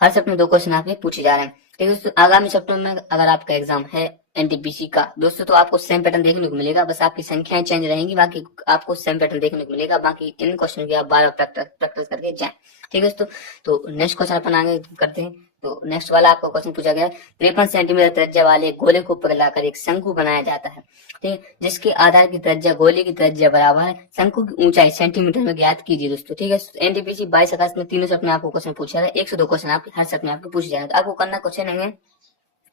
हर सेट में 2 क्वेश्चन आपके पूछे जा रहे हैं, ठीक है दोस्तों। आगामी सप्ताह में अगर आपका एग्जाम है एनटीपीसी का दोस्तों, तो आपको सेम पैटर्न देखने को मिलेगा, बस आपकी संख्याएं चेंज रहेंगी, बाकी आपको सेम पैटर्न देखने को मिलेगा। बाकी इन क्वेश्चन की आप बार प्रैक्टिस करके जाएं, ठीक है दोस्तों। तो नेक्स्ट क्वेश्चन अपन आगे करते हैं। तो नेक्स्ट वाला आपको क्वेश्चन पूछा गया 53 सेंटीमीटर त्रिज्या वाले गोले को पिघलाकर एक शंकु बनाया जाता है, ठीक है, जिसके आधार की त्रिज्या गोले की त्रिज्या बराबर है, शंकु की ऊंचाई सेंटीमीटर में ज्ञात कीजिए दोस्तों, ठीक है। एनटीपीसी 22 अगस्त में तीनों सेट में आपको क्वेश्चन पूछा है, 1 से 2 क्वेश्चन आपके हर सेट में आपको पूछे जाएंगे। तो आपको करना कुछ नहीं है,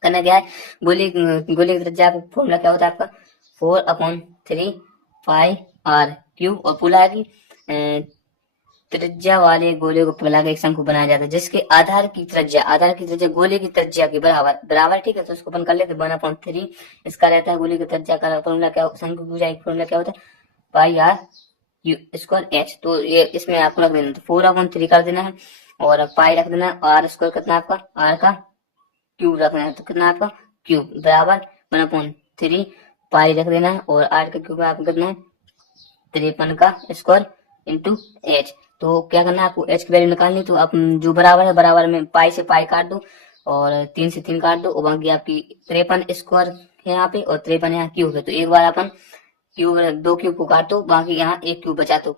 करना क्या है, गोले की त्रिज्या फॉर्मूला क्या होता है आपका 4/3 पाई r क्यू, और पुला की त्रिज्या वाले गोले को पिघला के एक शंकु बनाया जाता है जिसके आधार की त्रिज्या गोले की त्रिज्या के बराबर। ठीक है, तो उसको अपन कर लेते 1/3। इसका रहता है गोले की त्रिज्या का फॉर्मूला क्या, शंकु की भुजा फॉर्मूला क्या होता है, पाई आर क्यू स्क्वायर एच। तो ये इसमें आपको रख देना, तो 4/3 कर देना है, और पाई रख देना, आर स्क्वायर कितना आपका, आर का क्यूब रखना है, तो कितना आपका क्यूब बराबर 1/3 पाई रख देना है, और आर का क्यूब आपको कितना है 53 का स्क्वायर इंटू एच। तो क्या करना है आपको, एच की वैल्यू निकालनी, तो आप जो बराबर है बराबर में पाई से पाई काट दो और 3 से 3 काट दो, और बाकी आपकी 53 स्क्वायर है यहाँ पे और 53 यहाँ क्यूब है। तो एक बार अपन क्यूब, 2 क्यूब को काटो, बाकी यहाँ एक क्यूब बचा, तो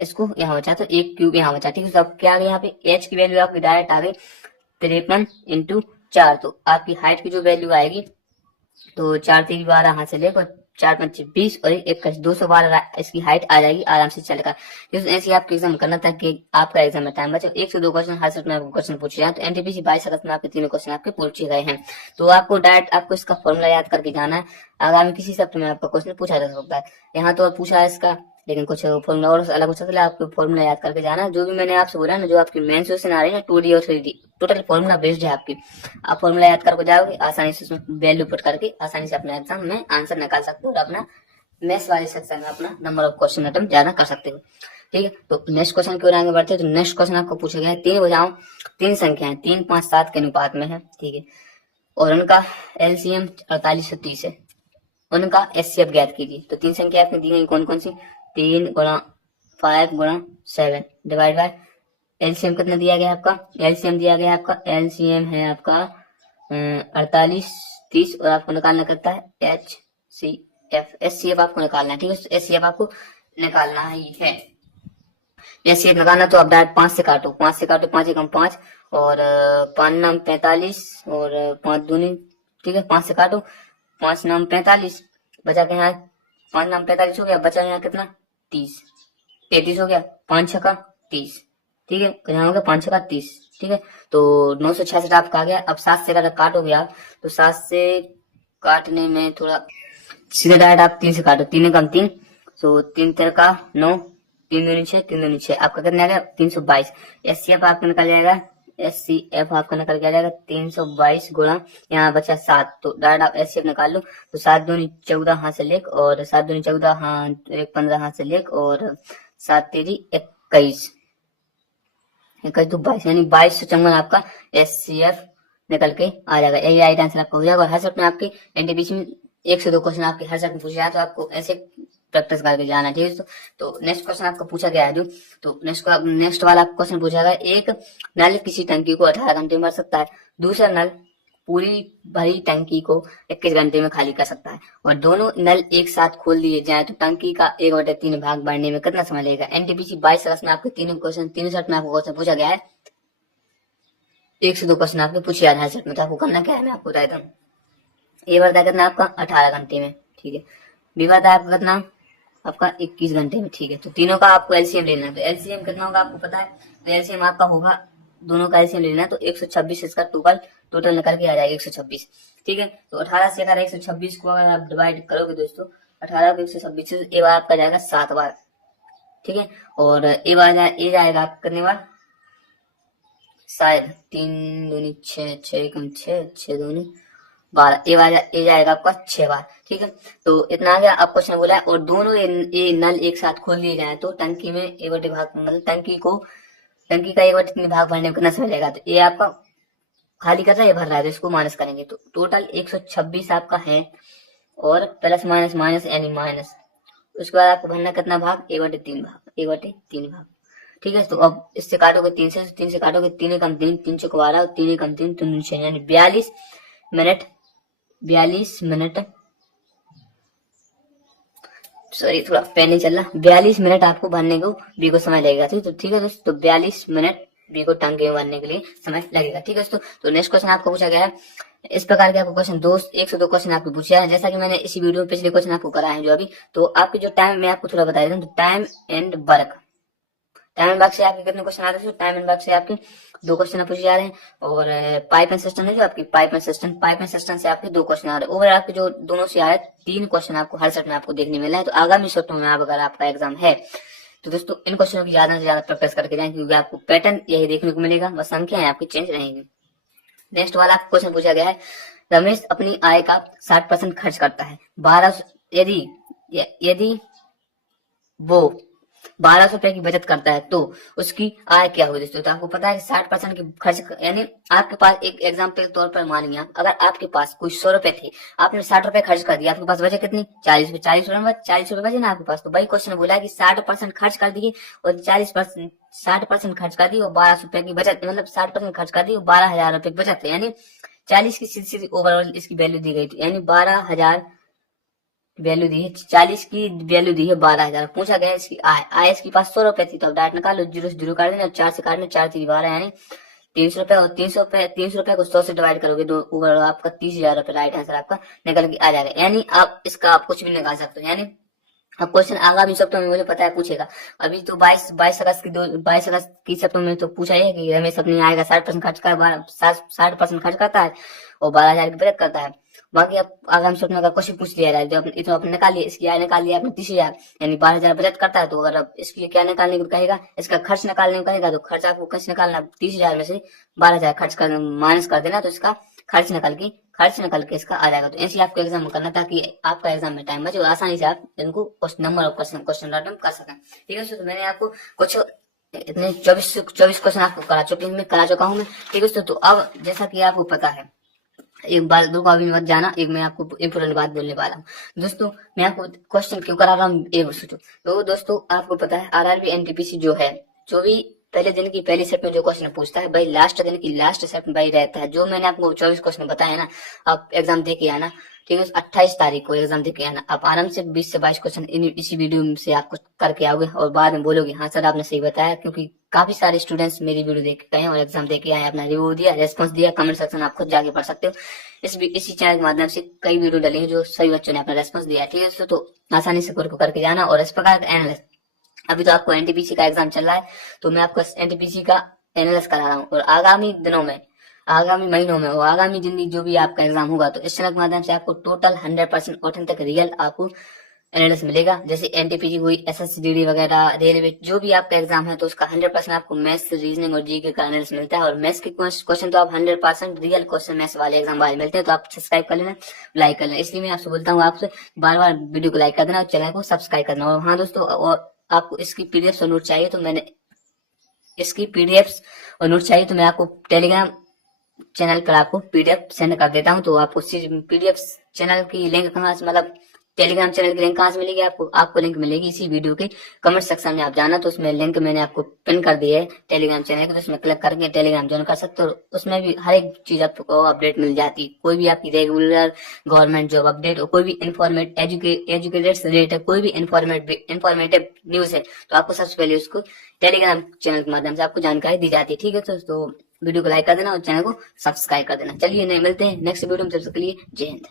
इसको यहाँ बचा, तो एक क्यूब यहाँ बचा। ठीक है, तो अब क्या आ गया यहाँ पे, एच की वैल्यू आपकी डायरेक्ट आ गई 53 इंटू 4। तो आपकी हाइट की जो वैल्यू आएगी, तो 4 3 12 हाथ से लेकर 4 5 20 और 21 212 इसकी हाइट आ जाएगी आराम से चलकर। ऐसे आपको एग्जाम करना था कि आपका एग्जाम में टाइम बचे। 1 से 2 क्वेश्चन हर सेट में आपको क्वेश्चन पूछे जाए, तो एनटीपीसी 22 अगस्त में आपके तीनों क्वेश्चन आपके पूछे गए हैं। तो आपको डायरेक्ट आपको इसका फॉर्मूला याद करके जाना है, आगामी किसी सप्ताह में आपका क्वेश्चन पूछा जा सकता है। यहाँ तो पूछा है इसका, लेकिन कुछ फॉर्मूला और अलग हो सकता है, आपको फॉर्मूला याद करके जाना है। जो भी मैंने आपसे बोला ना, जो आपकी मेन क्वेश्चन आ रही है ना 2D और 3D, टोटल फॉर्मूला बेस्ड है आपकी। आप फॉर्मूला याद करके जाओगे, आसानी से उसमें वैल्यू पुट करके आसानी से अपना एग्जाम में आंसर निकाल सकते हो, और अपना मैथ्स वाले सेक्शन में अपना नंबर ऑफ क्वेश्चन अटेम्प्ट ज्यादा कर सकते हो। ठीक है, तो नेक्स्ट क्वेश्चन की ओर आगे बढ़ते हैं। तो नेक्स्ट क्वेश्चन आपको पूछा गया है, 3 भुजाओं 3 संख्याएं 3 5 7 के अनुपात में है। ठीक है, और उनका एलसीएम 48 से 30 है, उनका एचसीएफ ज्ञात कीजिए। तो 3 संख्या आपने दी गई कौन कौन सी, 3 गुणा 5 गुणा 7 डिवाइड बाय एलसीएम कितना दिया गया आपका, एलसीएम दिया गया आपका, एलसीएम है आपका 48 30, और आपको निकालना करता है एचसीएफ आपको निकालना है। ठीक है, एचसीएफ आपको निकालना ही है। एचसीएफ निकालना तो आप डायरेक्ट 5 से काटो, 5 से काटो, 5 एकम 5 और 5 9 45 और 5 दूनी, ठीक है 5 से काटो, 5 9 45 बचा के यहाँ 5 9 45 हो गया, बचा यहाँ कितना 30 33 हो गया, 5 6 का 30। ठीक है, तो यहाँ हो गया 5 6 का 30। ठीक है, तो 966 आपका आ गया। अब 7 से अगर काटोगे आप, तो 7 से काटने में थोड़ा सीधे डायरेक्ट आप 3 से काटो, 3 कम 3, तो 3 3 का 9, 3 दूनी 6, 3 दूनी 6, आपका कितना आ गया 322। एचसीएफ आपका निकल जाएगा, एचसीएफ आपका निकल के आ जाएगा 322 गुणा यहाँ बचा 7, तो डायरेक्ट आप एचसीएफ निकाल लो। तो 7 दूनी 14 हाथ से लेक, और 7 दूनी 14 हाँ 1 15 हाथ से लेक, और 7 तेरी 21 21 तो 22, यानी 2255 आपका एचसीएफ निकल के आ जाएगा। यही राइट आंसर आपका हो जाएगा। और हर सेट में आपके एनटीपीसी में 1 से 2 क्वेश्चन आपके हर सेट में पूछे जाए, तो आपको ऐसे प्रैक्टिस करके जाना है। ठीक है, तो नेक्स्ट क्वेश्चन आपका पूछा गया है जो, तो नेक्स्ट वाला क्वेश्चन पूछा गया, एक नल किसी टंकी को 18 घंटे में भर सकता है, दूसरा नल पूरी भरी टंकी को 21 घंटे में खाली कर सकता है, और दोनों नल एक साथ खोल दिए जाए तो टंकी का 1/3 भाग भरने में कितना समय लगेगा। एनटीपीसी 22 अगस्त में आपके तीनों क्वेश्चन, तीनों सेट में आपको क्वेश्चन पूछा गया है। 1 से 2 क्वेश्चन आपके पूछे जा रहे हैं सेट में, तो आपको करना क्या है मैं आपको बता देता हूँ। ए भरता है कितना आपका 18 घंटे में, ठीक है, बी भरता है आपका कितना आपका 21 घंटे में। ठीक है, तो तीनों का आपको एलसीएम लेना है, तो एलसीएम कितना होगा आपको पता है, तो एलसीएम आपका होगा, दोनों का एलसीएम लेना है, तो 126 इसका टोटल निकल के आ जाएगा 126। ठीक है, तो 18 से अगर 126 को अगर आप डिवाइड करोगे दोस्तों, 18 को 126 से ए बार आपका जाएगा 7 बार। ठीक है, और ए बार ए जाएगा आपका कितने बार, शायद 3 दूनी 6, 6 कम 6, 6 दूनी 12, ए जाएगा आपका 6 बार। ठीक है, तो इतना आ गया। अब क्वेश्चन बोला है, और दोनों ए नल एक साथ खोल लिए जाए तो टंकी में 1/3 भाग, मतलब टंकी का 1/3 भाग भरने में कितना समय लगेगा। तो ये आपका खाली कर रहा है, ये भर रहा है, तो इसको माइनस करेंगे, तो टोटल 126 आपका है, और प्लस माइनस माइनस यानी माइनस, उसके बाद आपको भरना कितना भाग, 1/3 भाग, 1/3 भाग। ठीक है, तो अब इससे काटोगे 3 से काटोगे, 3 कम 3, 3 चौक 12, 3 कम 3, 3 6, यानी 42 मिनट, सॉरी थोड़ा पेन नहीं चल रहा, 42 मिनट आपको भरने को बी को समय लगेगा। ठीक है, तो ठीक है दोस्तों, तो 42 मिनट बी को टंकी में भरने के लिए समय लगेगा। ठीक है दोस्तों, तो नेक्स्ट क्वेश्चन आपको पूछा गया है इस प्रकार के, आपको क्वेश्चन 1 से 2 क्वेश्चन आपको पूछा है, जैसा कि मैंने इसी वीडियो में पिछले क्वेश्चन आपको कराए हैं जो अभी। तो आपके जो टाइम, मैं आपको थोड़ा बता देता हूँ, तो time and work, time and box से आपके कितने क्वेश्चन आते हैं? टाइम एंड बॉक्स से आपके 2 क्वेश्चन पूछे जा रहे हैं, और पाइप एंड सिस्टम है जो आपकी पाइप एंड सिस्टम से आपके 2 क्वेश्चन आ रहे हैं। ओवरऑल आपके जो दोनों से आ रहे हैं 3 क्वेश्चन आपको हर सेट में आपको देखने मिला है। तो आगामी सेटों में आप अगर आपका एग्जाम है तो दोस्तों इन क्वेश्चनों की ज्यादा से ज्यादा प्रैक्टिस करके जाएं, क्योंकि आपको पैटर्न यही देखने को मिलेगा, बस संख्याएं आपकी चेंज रहेंगी। नेक्स्ट वाला क्वेश्चन पूछा गया है, रमेश अपनी आय का 60% खर्च करता है, 12 यदि यदि वो 1200 रुपए की बचत करता है तो उसकी आय क्या होगी? दोस्तों तो आपको पता है 60% की खर्च, यानी आपके पास एक एग्जाम्पल के तौर पर मानिए अगर आपके पास कुछ 100 रुपए थे, आपने 60 रुपए खर्च कर दिया, आपके पास बचे कितनी? 40 रुपए। 40 रुपए बचे ना आपके पास। तो भाई क्वेश्चन बोला कि 60% खर्च कर दिए और 60% खर्च कर दी और 1200 रुपए की बचत, मतलब 60% खर्च कर दी और 12,000 रुपए की बचत, यानी 40 की सीधी सीधी ओवरऑल इसकी वैल्यू दी गई थी, यानी 12,000 वैल्यू दी है, 40 की वैल्यू दी है 12,000। पूछा गया इसकी आय इसके पास 100 रुपए थी, तो अब डायरेक्ट निकाल लो, 0 से 0 काट देना, 4 से काटना, 4 3 12 यानी 300 रुपए, और 300 रुपए को 100 से डिवाइड करोगे तो ओवरऑल आपका 30,000 रुपए राइट आंसर आपका निकल के आ जाएगा। यानी आप इसका आप कुछ भी निकाल सकते हो। यानी अब क्वेश्चन आगामी सप्ताह में मुझे पता है पूछेगा। अभी तो 22 अगस्त की सप्ताह में तो पूछा है कि रमेश अपनी आय का 60% खर्च कर 60% खर्च करता है और 12,000 की बचत करता है। बाकी अब आगामी सप्ताह में अगर क्वेश्चन पूछ लिया जाए, जो इतना आपने निकाल लिया, इसकी आय निकाल लिया आपने 30,000, यानी 12,000 बचत करता है, तो अगर अब इसकी क्या निकालने को कहेगा, इसका खर्च निकालने को कहेगा, तो खर्च आपको खर्च निकालना, 30,000 में से 12,000 खर्च कर माइनस कर देना, तो इसका खर्च निकल के इसका आ जाएगा। तो ऐसे आपको एग्जाम में करना, ताकि आपका एग्जाम में टाइम बचे और आसानी से आप इनको नंबर ऑफ क्वेश्चन अटेम्प्ट कर सकें। ठीक है, तो मैंने आपको कुछ इतने 24 क्वेश्चन आपको करा चुका हूँ मैं। ठीक है, तो अब जैसा कि आपको पता है, एक बार दो का भी मत जाना, एक मैं आपको इम्पोर्टेंट बात बोलने वाला हूँ। दोस्तों मैं आपको क्वेश्चन क्यों करा रहा हूँ ये सोचो। तो दोस्तों आपको पता है आरआरबी एनटीपीसी जो है, जो भी पहले दिन की पहली सेट में जो क्वेश्चन पूछता है, भाई लास्ट दिन की लास्ट सेट में भाई रहता है। जो मैंने आपको 24 क्वेश्चन बताया ना, आप एग्जाम दे के आना। ठीक है, 28 तारीख को एग्जाम दे के आना। आप आराम से 20 से 22 क्वेश्चन इसी वीडियो से आपको करके आओगे और बाद में बोलोगे हाँ सर आपने सही बताया, क्योंकि काफी सारे स्टूडेंट्स मेरी वीडियो देख के गए और एग्जाम दे के आए, अपना रिव्यू दिया, रेस्पॉन्स दिया, कमेंट सेक्शन आप खुद जाके पढ़ सकते हो। इसी चैनल के माध्यम से कई वीडियो डाली है जो सभी बच्चों ने अपना रेस्पॉन्स दिया। ठीक है, तो आसानी से करके जाना। और इस प्रकार का एनालिस, अभी तो आपको एनटीपीसी का एग्जाम चल रहा है, तो मैं आपको एनटीपीसी का एनालिस करा रहा हूँ, और आगामी दिनों में, आगामी महीनों में और आगामी जिंदगी जो भी आपका एग्जाम होगा, तो इस चैनल के माध्यम से आपको टोटल 100% ऑथेंटिक रियल आपको एनालिस मिलेगा। जैसे एनटीपीसी हुई, एसएससीडीडी वगैरह, रेलवे, जो भी आपका एग्जाम है तो उसका 100% आपको मैथ्स, रीजनिंग और जीके का एनालिस मिलता है। और मैथ्स के क्वेश्चन तो आप 100% रियल क्वेश्चन मैथ्स वाले एग्जाम वाले मिलते हैं। तो आप सब्सक्राइब कर लेना, लाइक कर लेना। इसलिए मैं आपसे बोलता हूँ, आपसे बार बार वीडियो को लाइक कर देना और चैनल को सब्सक्राइब करना। और हाँ दोस्तों, और आपको इसकी पीडीएफ और नोट चाहिए तो मैं आपको टेलीग्राम चैनल पर आपको पीडीएफ सेंड कर देता हूँ। तो आपको पीडीएफ चैनल की लिंक कहाँ से, मतलब टेलीग्राम चैनल की लिंक कहाँ से मिलेगी आपको लिंक मिलेगी इसी वीडियो के कमेंट सेक्शन में। आप जाना तो उसमें लिंक मैंने आपको पिन कर दी है टेलीग्राम चैनल की, तो उसमें क्लिक करके टेलीग्राम ज्वाइन कर सकते हो। उसमें भी हर एक चीज आपको अपडेट मिल जाती है, कोई भी आपकी रेगुलर गवर्नमेंट जॉब अपडेट और कोई भी एजुकेटेड से रिलेटेड कोई भी इंफॉर्मेटिव न्यूज है, तो आपको सबसे पहले उसको टेलीग्राम चैनल के माध्यम से आपको जानकारी दी जाती है। ठीक है, तो वीडियो को लाइक कर देना और चैनल को सब्सक्राइब कर देना। चलिए नहीं मिलते हैं नेक्स्ट वीडियो में, तब तक के लिए जय हिंद।